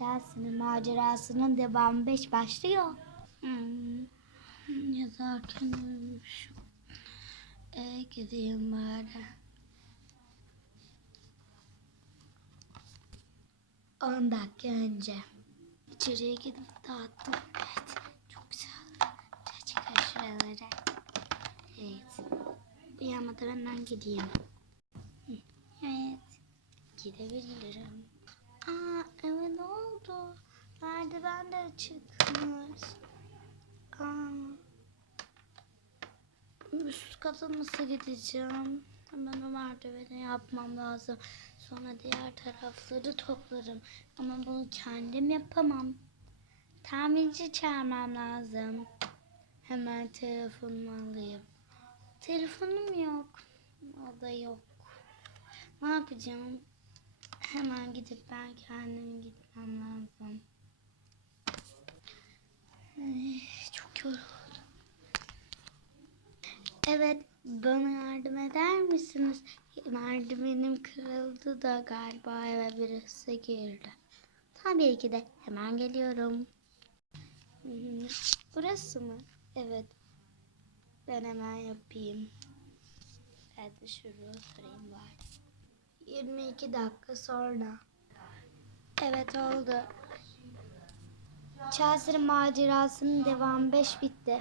Chelsea'nin macerasının devamı 5 başlıyor. Hmm. Yazarken uyumuşum. E gideyim bari. 10 dakika önce. İçeriye gidip dağıttım. Evet. Çok güzel. Çıkar şuralara. Evet. Uyanmadan hemen gideyim. Evet. Gidebilirim. Aa evet ne oldu? Merdiven de çıkmış. Aa. Üst kata nasıl gideceğim? Hemen o merdiveni yapmam lazım. Sonra diğer tarafları toplarım. Ama bunu kendim yapamam. Tamirci çağırmam lazım. Hemen telefonumu alayım. Telefonum yok. O da yok. Ne yapacağım? Hemen gidip ben kendim gitmem lazım. Evet, bana yardım eder misiniz? Merdivenim kırıldı da galiba eve birisi girdi. Tabii ki de hemen geliyorum. Burası mı? Evet. Ben hemen yapayım. Ben de şuraya oturayım bari. 22 dakika sonra. Evet oldu. Chelsea'nin macerasının devamı 5 bitti.